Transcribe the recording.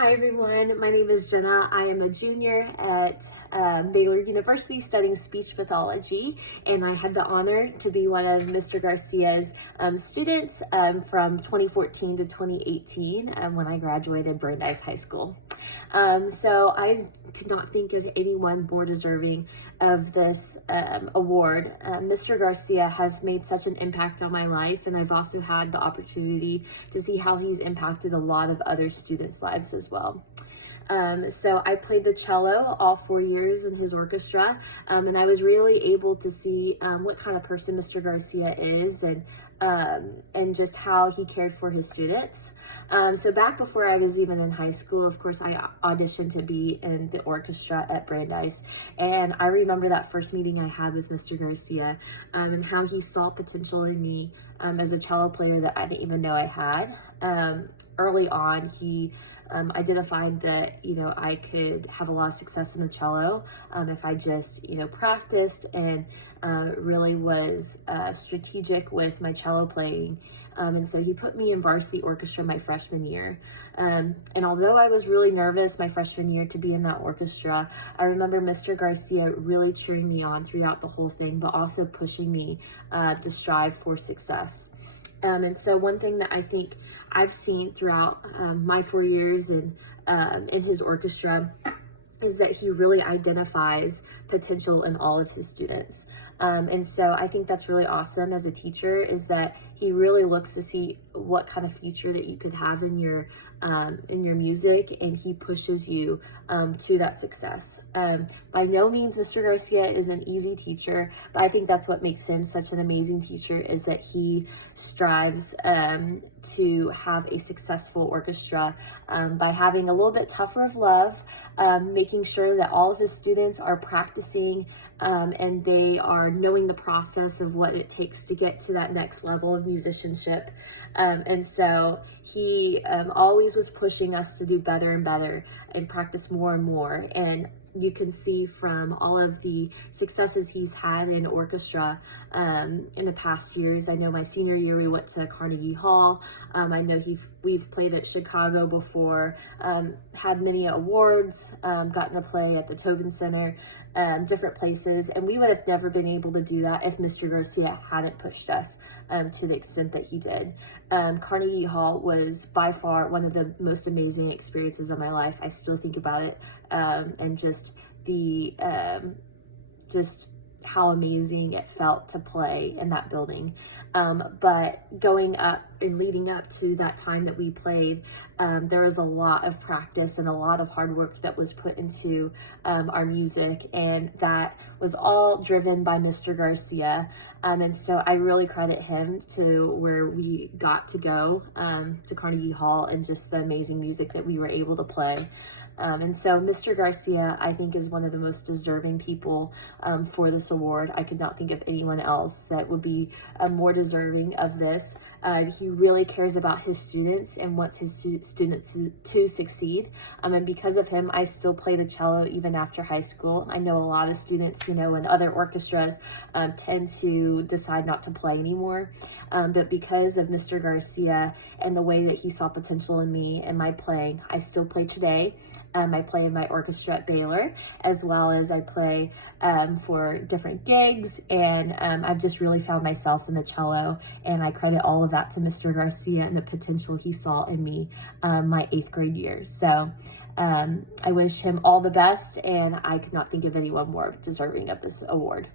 Hi everyone, my name is Jenna. I am a junior at Baylor University studying speech pathology, and I had the honor to be one of Mr. Garcia's students from 2014 to 2018 when I graduated Brandeis High School. So I could not think of anyone more deserving of this award. Mr. Garcia has made such an impact on my life, and I've also had the opportunity to see how he's impacted a lot of other students' lives as well. So I played the cello all 4 years in his orchestra, and I was really able to see what kind of person Mr. Garcia is, and just how he cared for his students. So back before I was even in high school, of course, I auditioned to be in the orchestra at Brandeis, and I remember that first meeting I had with Mr. Garcia, and how he saw potential in me as a cello player that I didn't even know I had. Early on, he identified that, I could have a lot of success in the cello if I just, practiced and really was strategic with my cello playing. And so he put me in varsity orchestra my freshman year. And although I was really nervous my freshman year to be in that orchestra, I remember Mr. Garcia really cheering me on throughout the whole thing, but also pushing me to strive for success. And so one thing that I think I've seen throughout my 4 years in his orchestra is that he really identifies potential in all of his students. And so I think that's really awesome as a teacher, is that he really looks to see what kind of future that you could have in your music, and he pushes you to that success. By no means Mr. Garcia is an easy teacher, but I think that's what makes him such an amazing teacher, is that he strives to have a successful orchestra by having a little bit tougher of love, making sure that all of his students are practicing and they are knowing the process of what it takes to get to that next level of musicianship. And so he always was pushing us to do better and better and practice more and more. And you can see from all of the successes he's had in orchestra in the past years. I know my senior year we went to Carnegie Hall. I know we've played at Chicago before, had many awards, gotten to play at the Tobin Center, different places, and we would have never been able to do that if Mr. Garcia hadn't pushed us to the extent that he did. Carnegie Hall was by far one of the most amazing experiences of my life. I still think about it, and just how amazing it felt to play in that building. But going up and leading up to that time that we played, there was a lot of practice and a lot of hard work that was put into our music, and that was all driven by Mr. Garcia. And so I really credit him to where we got to go to Carnegie Hall, and just the amazing music that we were able to play. And so Mr. Garcia, I think, is one of the most deserving people for this award. I could not think of anyone else that would be more deserving of this. He really cares about his students and wants his students to succeed. And because of him, I still play the cello even after high school. I know a lot of students, in other orchestras tend to decide not to play anymore. But because of Mr. Garcia and the way that he saw potential in me and my playing, I still play today. I play in my orchestra at Baylor, as well as I play for different gigs, and I've just really found myself in the cello, and I credit all of that to Mr. Garcia and the potential he saw in me my 8th grade years. So I wish him all the best, and I could not think of anyone more deserving of this award.